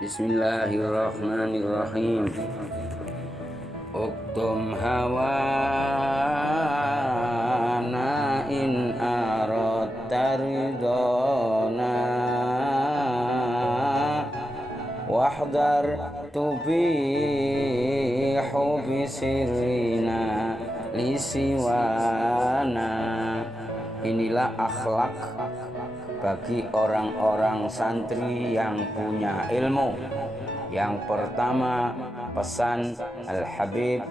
Bismillahirrahmanirrahim. Uktum hawana in aradta ridana wahdar tubihu bisirrina lisiwana. Inilah akhlak bagi orang-orang santri yang punya ilmu. Yang pertama, pesan Al-Habib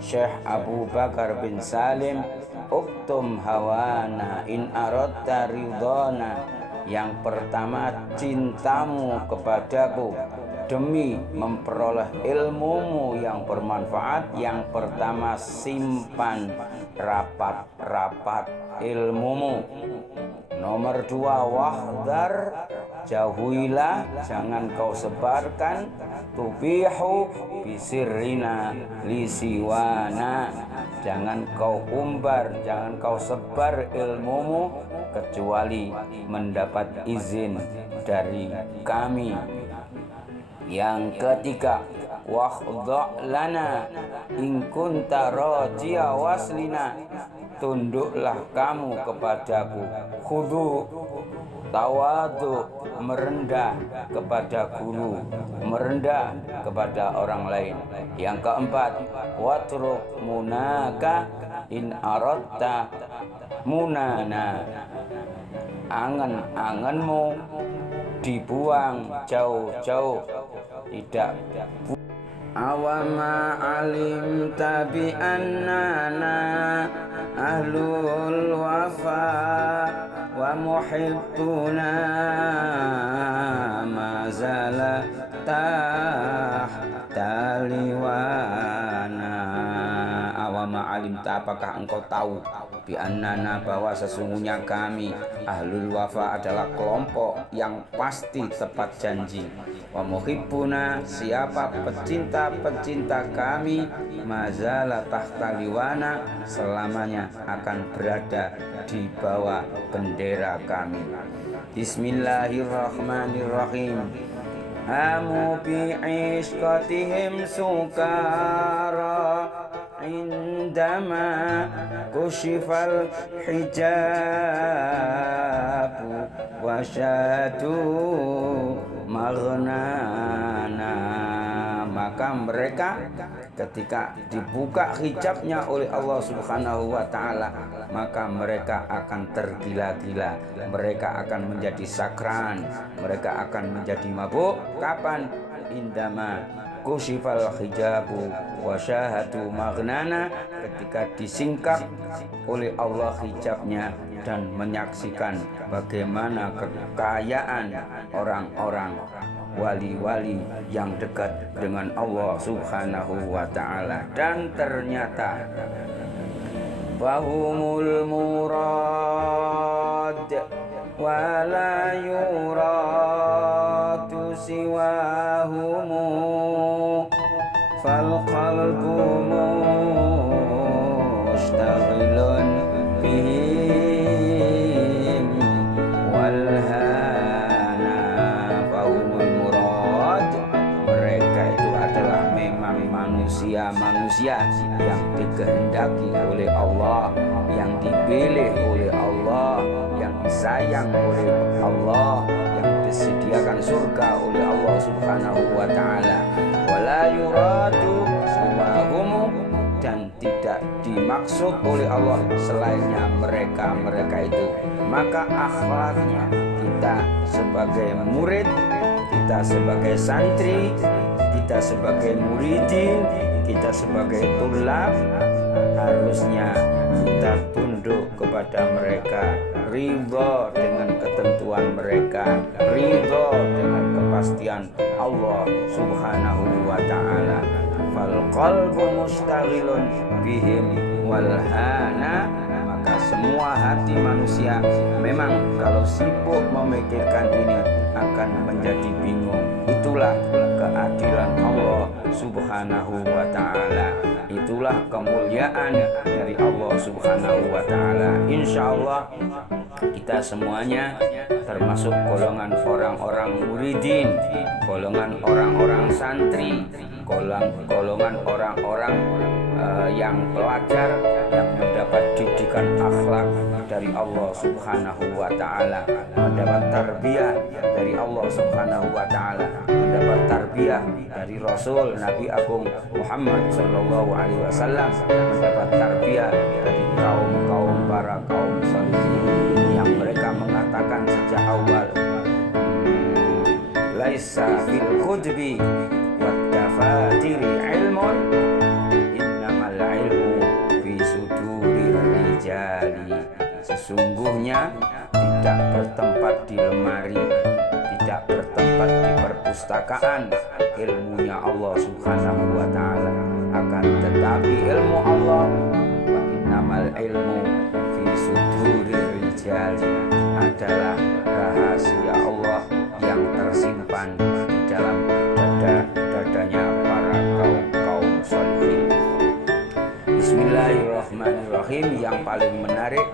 Syekh Abu Bakar bin Salim, uktum hawana in aradta ridana. Yang pertama, cintamu kepadaku demi memperoleh ilmumu yang bermanfaat. Yang pertama, simpan rapat-rapat ilmumu. Nomor dua, wahdar, jauhilah, jangan kau sebarkan, tubihu bisirrina lisiwana, jangan kau umbar, jangan kau sebar ilmumu kecuali mendapat izin dari kami. Yang ketiga, wakhda' lana in kunta rajiya waslina, tunduklah kamu kepadaku. Khudu, tawadu, merendah kepada guru, merendah kepada orang lain. Yang keempat, watruk munaka in aradta munana, angan-anganmu dibuang jauh-jauh, tidak. Awama alim tabi annana ahlul wafa wa muhibbuna mazala tahta liwana. Awama alim, apakah engkau tahu bi annana, bahwa sesungguhnya kami ahlul wafa adalah kelompok yang pasti tepat janji. Wa muhibbuna, siapa pecinta-pecinta kami, mazala tahta liwana, selamanya akan berada di bawah bendera kami. Bismillahirrahmanirrahim. Hamu bi'ishqatihim sukara indama kushifal hijabu wasyadu maghnana. Maka mereka ketika dibuka hijabnya oleh Allah Subhanahu wa ta'ala, maka mereka akan tergila-gila, mereka akan menjadi sakran, mereka akan menjadi mabuk. Kapan? Indama kushifal hijabu wa syahadu maghnana, ketika disingkap oleh Allah hijabnya dan menyaksikan bagaimana kekayaan orang-orang wali-wali yang dekat dengan Allah Subhanahu wa ta'ala. Dan ternyata fahumul murad wa la yuradu siwahumu fal qalbu mustaghilun bihim wal hana. Fahumul murad, mereka itu adalah memang manusia yang dikehendaki oleh Allah, yang dipilih oleh Allah, yang disayang oleh Allah, yang disediakan surga oleh Allah Subhanahu wa ta'ala. Wala yuradu siwahum, dan tidak dimaksud oleh Allah selainnya mereka itu. Maka akhlaknya kita sebagai murid, kita sebagai santri, kita sebagai muridin, kita sebagai tulab, harusnya kita tunduk kepada mereka, ridho dengan ketentuan mereka, ridho dengan kepastian Allah Subhanahu wa ta'ala. Fal qalbu mustaghilun bihim wal hana, maka semua hati manusia memang kalau sibuk memikirkan ini akan menjadi bingung. Itulah keadilan Allah Subhanahu wa ta'ala, itulah kemuliaan dari Allah Subhanahu wa ta'ala. Insya Allah kita semuanya termasuk golongan orang-orang muridin, golongan orang-orang santri, golongan orang-orang yang pelajar yang mendapat didikan akhlak dari Allah Subhanahu wa taala, mendapat tarbiyah dari Allah Subhanahu wa taala, mendapat tarbiyah dari Rasul Nabi Agung Muhammad sallallahu alaihi wasallam, mendapat tarbiyah dari para kaum salihin yang mereka mengatakan sejak awal, laisa fil kutubi wat tafatiri ilmun, innamal ilmu fi sudurir rijali. Sesungguhnya tidak bertempat di lemari, tidak bertempat di perpustakaan ilmunya Allah Subhanahu wa taala, akan tetapi ilmu Allah, wa innamal ilmu fi sudurir rijali, adalah rahasia Allah yang tersimpan di dalam dadanya para kaum sholihin. Bismillahirrahmanirrahim. Yang paling menarik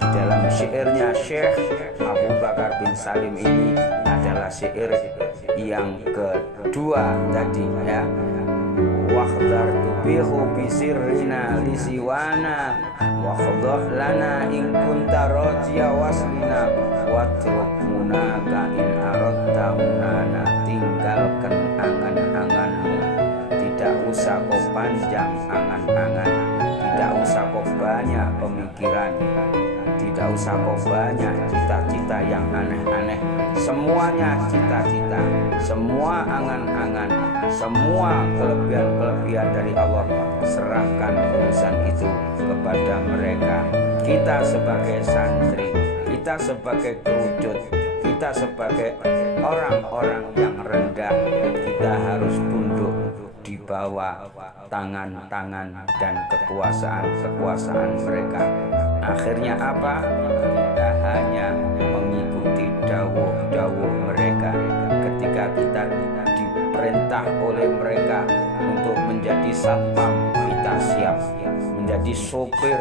di dalam syairnya Syekh Abu Bakar bin Salim ini adalah syair yang kedua tadi, ya. Wakhdar tubihu bisirrina lisiwana wakhdah lana in kunta rajia waslina watruk munaka in aradta munana. Tinggalkan angan-anganmu, tidak usah kau panjang angan-angan, tidak usah kau banyak pemikiran, tidak usah kau banyak cita-cita yang aneh-aneh. Semuanya cita-cita, semua angan-angan, semua kelebihan-kelebihan dari Allah, serahkan urusan itu kepada mereka. Kita sebagai santri, kita sebagai kerucut, kita sebagai orang-orang yang rendah, kita harus tunduk di bawah tangan-tangan dan kekuasaan mereka. Akhirnya apa? Kita hanya mengikuti dawuh mereka. Ketika kita diperintah oleh mereka untuk menjadi satpam, kita siap. Menjadi sopir,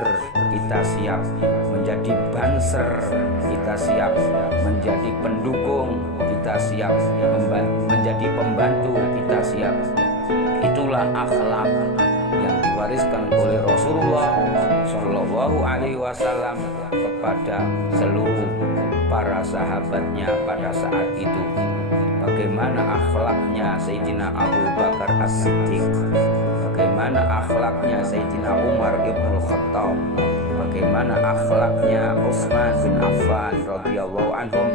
kita siap. Menjadi banser, kita siap. Menjadi pendukung, kita siap. Menjadi pembantu, kita siap. Itulah akhlak yang diwariskan oleh Rasulullah Shallallahu Alaihi Wasallam kepada seluruh para sahabatnya pada saat itu. Bagaimana akhlaknya Sayyidina Abu Bakar As-Siddiq, bagaimana akhlaknya Sayyidina Umar Ibn Khattab, bagaimana akhlaknya Utsman bin Affan radhiyallahu anhum,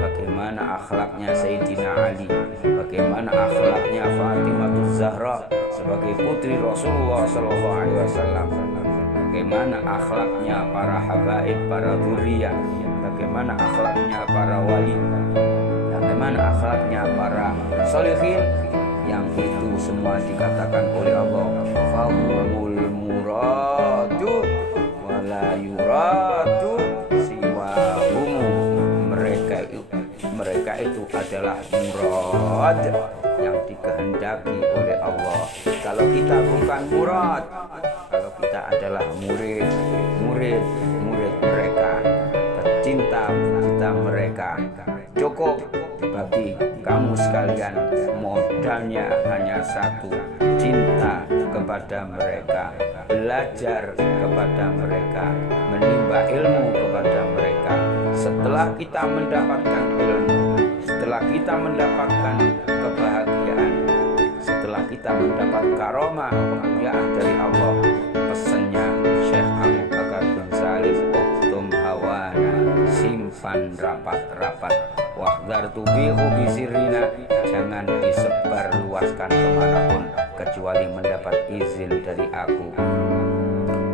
bagaimana akhlaknya Sayyidina Ali, bagaimana akhlaknya Fatimah Zahra sebagai putri Rasulullah sallallahu alaihi wasallam, bagaimana akhlaknya para habaib, para dzurriyyah, bagaimana akhlaknya para wali, bagaimana akhlaknya para sholihin, yang itu semua dikatakan oleh Allah, fahumul muradu wala yuradu siwahum. Mereka itu adalah murad yang dikehendaki oleh Allah. Kalau kita bukan murad, kalau kita adalah murid mereka, pecinta mereka, cukup bagi kamu sekalian modalnya hanya satu, cinta kepada mereka, belajar kepada mereka, menimba ilmu kepada mereka. Setelah kita mendapatkan ilmu, setelah kita mendapatkan kebahagiaan, setelah kita mendapat karomah, kemuliaan dari Allah, pesannya Syekh Abu Bakar bin Salim, uktum hawana, simpan rapat-rapat, wahdar tubihu bisirina, jangan disebar luaskan kemanapun kecuali mendapat izin dari aku.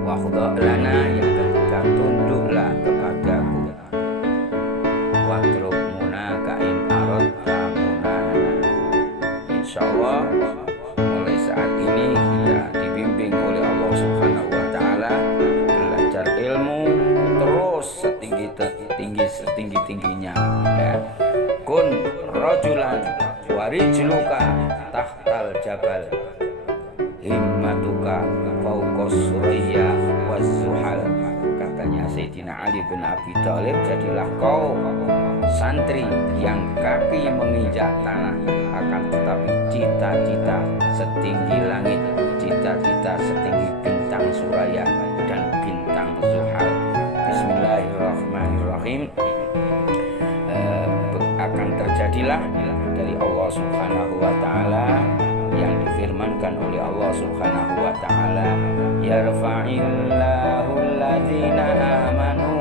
Wakhdah lana, yang ketika tunduklah kepadaku. Watruk munaka in aradta munana. Insyaallah mulai saat ini kita dibimbing oleh Allah Subhanahu wa taala belajar ilmu terus setinggi-tingginya, ya. Kun rajulan warijluka tahtal jabal, himmatuka fauqas suraya waz-zuhal. Katanya Sayyidina Ali bin Abi Thalib, jadilah kau santri yang kaki menginjak tanah, akan tetapi cita-cita setinggi langit, cita-cita setinggi bintang suraya dan bintang zuhal. Bismillahirrahmanirrahim. Akan terjadilah dari Allah Subhanahu wa taala yang difirmankan oleh Allah Subhanahu wa taala, yarfa'illahu alladzina amanu